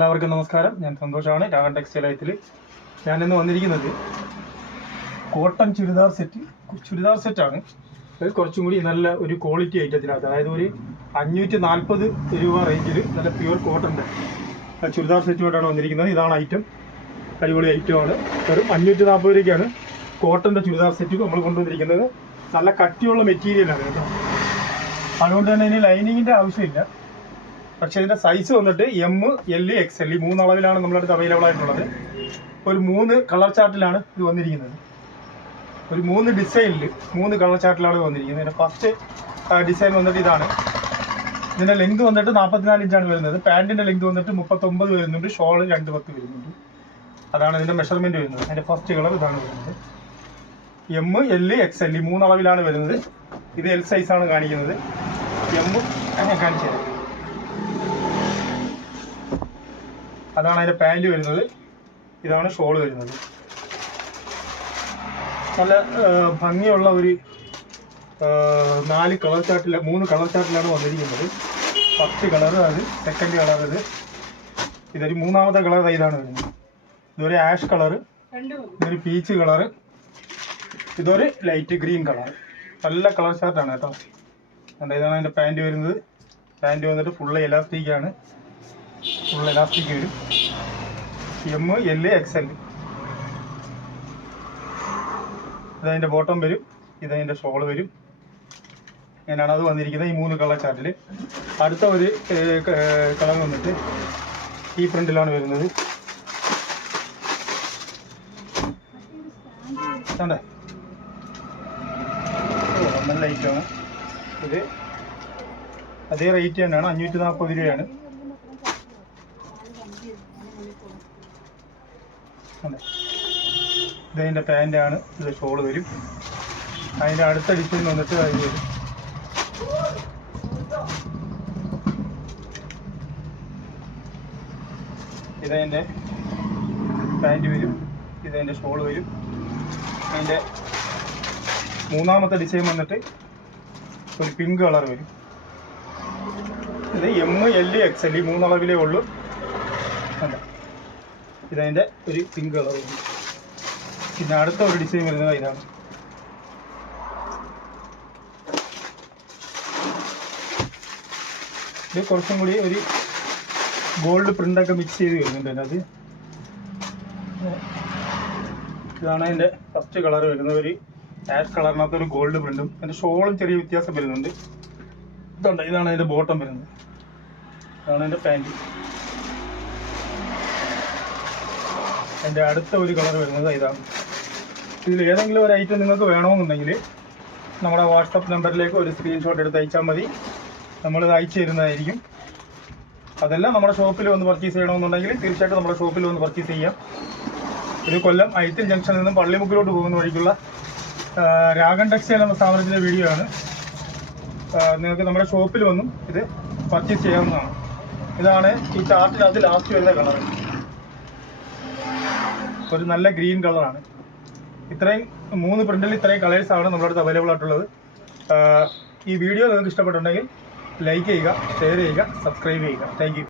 എല്ലാവർക്കും നമസ്കാരം. ഞാൻ സന്തോഷാണ്. രാഗൻ ടെക്സ്റ്റൈൽ ആയത്തിൽ ഞാൻ ഇന്ന് വന്നിരിക്കുന്നത് കോട്ടൺ ചുരിദാർ സെറ്റ്. ചുരിദാർ സെറ്റാണ് അത് കുറച്ചും കൂടി നല്ല ഒരു ക്വാളിറ്റി ഐറ്റത്തിനകത്ത് അതായത് ഒരു അഞ്ഞൂറ്റി നാൽപ്പത് രൂപ റേഞ്ചിൽ നല്ല പ്യുവർ കോട്ടന്റെ ചുരിദാർ സെറ്റുമായിട്ടാണ് വന്നിരിക്കുന്നത്. ഇതാണ് ഐറ്റം അടിപൊളി ഐറ്റമാണ് വെറും അഞ്ഞൂറ്റി നാൽപ്പത് രൂപയ്ക്കാണ് കോട്ടന്റെ ചുരിദാർ സെറ്റ് നമ്മൾ കൊണ്ടുവന്നിരിക്കുന്നത്. നല്ല കട്ടിയുള്ള മെറ്റീരിയലാണ് കേട്ടോ. അതുകൊണ്ട് തന്നെ ഇനി ലൈനിങ്ങിന്റെ ആവശ്യമില്ല. പക്ഷേ ഇതിന്റെ സൈസ് വന്നിട്ട് എം എൽ എക്സ് എൽ ഈ മൂന്ന് അളവിലാണ് നമ്മുടെ അടുത്ത് അവൈലബിൾ ആയിട്ടുള്ളത്. ഒരു മൂന്ന് കളർ ചാർട്ടിലാണ് ഇത് വന്നിരിക്കുന്നത്. ഒരു മൂന്ന് ഡിസൈനിൽ മൂന്ന് കളർ ചാർട്ടിലാണ് ഇത് വന്നിരിക്കുന്നത്. ഇതിന്റെ ഫസ്റ്റ് ഡിസൈൻ വന്നിട്ട് ഇതാണ്. ഇതിന്റെ ലെങ്ത് വന്നിട്ട് നാൽപ്പത്തിനാല് ഇഞ്ചാണ് വരുന്നത്. പാന്റിന്റെ ലെങ്ത് വന്നിട്ട് മുപ്പത്തൊമ്പത് വരുന്നുണ്ട്. ഷോൾ രണ്ട് പത്ത് വരുന്നുണ്ട്. അതാണ് ഇതിന്റെ മെഷർമെന്റ് വരുന്നത്. അതിന്റെ ഫസ്റ്റ് കളർ ഇതാണ് വരുന്നത്. എം എൽ എക്സ് എൽ ഈ മൂന്ന് അളവിലാണ് വരുന്നത്. ഇത് എൽ സൈസാണ് കാണിക്കുന്നത്. എമ്മും കാണിച്ചു തരാം അതാണ് അതിന്റെ പാന്റ് വരുന്നത്. ഇതാണ് ഷോൾ വരുന്നത്. നല്ല ഭംഗിയുള്ള ഒരു നാല് കളർ ചാർട്ടിൽ മൂന്ന് കളർ ചാർട്ടിലാണ് വന്നിരിക്കുന്നത്. ഫസ്റ്റ് കളർ അത് സെക്കൻഡ് കളർ ഇത് ഇതൊരു മൂന്നാമത്തെ കളർ ഇതാണ് വരുന്നത്. ഇതൊരു ആഷ് കളർ ഇതൊരു പീച്ച് കളർ ഇതൊരു ലൈറ്റ് ഗ്രീൻ കളർ നല്ല കളർ ചാർട്ടാണ് കേട്ടോ. കണ്ടോ ഇതാണ് അതിന്റെ പാന്റ് വരുന്നത്. പാന്റ് വന്നിട്ട് ഫുള്ള് എലാസ്റ്റിക് ആണ്. ഫുൾ ഇലാസ്റ്റിക് വരും എം എൽ എക്സ് എൽ ഇതതിന്റെ ബോട്ടം വരും ഇതതിന്റെ ഷോൾ വരും. അങ്ങനെയാണ് അത് വന്നിരിക്കുന്നത് ഈ മൂന്ന് കളർ ചാർട്ടിൽ അടുത്ത ഒരു കളർ വന്നിട്ട് ഈ പ്രിന്റിലാണ് വരുന്നത്. കണ്ടേ? ലൈറ്റാണ് ഇത് അതേ റേറ്റ് തന്നെയാണ് അഞ്ഞൂറ്റി നാൽപ്പത് രൂപയാണ്. ഇതതിന്റെ ആണ് ഇത് ഷോൾ വരും. അതിന്റെ അടുത്ത ഡിസൈൻ വന്നിട്ട് അത് വരും. ഇതതിന്റെ പാന്റ് വരും. ഇതതിന്റെ ഷോൾ വരും. അതിന്റെ മൂന്നാമത്തെ ഡിസൈൻ വന്നിട്ട് ഒരു പിങ്ക് കളർ വരും. ഇത് എം എൽ എക്സ് എൽ ഈ മൂന്നളവിലേ ഉള്ളൂ. അല്ല ഇതതിന്റെ ഒരു പിങ്ക് കളർ പിന്നെ അടുത്ത ഒരു ഡിസൈൻ വരുന്നത് ഇതാണ് ഇത് കുറച്ചും കൂടി ഒരു ഗോൾഡ് പ്രിന്റൊക്കെ മിക്സ് ചെയ്ത് വരുന്നുണ്ട് അതിനകത്ത്. ഇതാണ് അതിന്റെ ഫസ്റ്റ് കളർ വരുന്നത്. ഒരു ആഷ് കളറിനകത്ത് ഒരു ഗോൾഡ് പ്രിന്റും അതിന്റെ ഷോളും ചെറിയ വ്യത്യാസം വരുന്നുണ്ട്. ഇതുണ്ട് ഇതാണ് അതിന്റെ ബോട്ടം വരുന്നത്. ഇതാണ് അതിന്റെ പാന്റ് അതിന്റെ അടുത്ത ഒരു കളർ വരുന്നത് ഇതാണ് ഇതിൽ ഏതെങ്കിലും ഒരു ഐറ്റം നിങ്ങൾക്ക് വേണമെന്നുണ്ടെങ്കിൽ നമ്മുടെ വാട്സപ്പ് നമ്പറിലേക്ക് ഒരു സ്ക്രീൻഷോട്ട് എടുത്ത് അയച്ചാൽ മതി. നമ്മളിത് അയച്ചു തരുന്നതായിരിക്കും. അതെല്ലാം നമ്മുടെ ഷോപ്പിൽ വന്ന് പർച്ചേസ് ചെയ്യണമെന്നുണ്ടെങ്കിൽ തീർച്ചയായിട്ടും നമ്മുടെ ഷോപ്പിൽ വന്ന് പർച്ചേസ് ചെയ്യാം. ഒരു കൊല്ലം ഐത്തിൽ ജംഗ്ഷനിൽ നിന്നും പള്ളിമുക്കിലോട്ട് പോകുന്ന വഴിക്കുള്ള രാഗൻ ടെക്സ്റ്റൈൽ എന്ന സ്ഥാപനത്തിന്റെ വീഡിയോ ആണ്. നിങ്ങൾക്ക് നമ്മുടെ ഷോപ്പിൽ വന്നും ഇത് പർച്ചേസ് ചെയ്യാവുന്നതാണ്. ഇതാണ് ഈ ചാർട്ടിനകത്ത് ലാസ്റ്റ് വരുന്ന കളർ. ഒരു നല്ല ഗ്രീൻ കളറാണ്. ഇത്രയും മൂന്ന് പ്രിന്റിൽ ഇത്രയും കളേഴ്സ് ആണ് നമ്മുടെ അടുത്ത് അവൈലബിൾ ആയിട്ടുള്ളത്. ഈ വീഡിയോ നിങ്ങൾക്ക് ഇഷ്ടപ്പെട്ടുണ്ടെങ്കിൽ ലൈക്ക് ചെയ്യുക ഷെയർ ചെയ്യുക സബ്സ്ക്രൈബ് ചെയ്യുക. താങ്ക്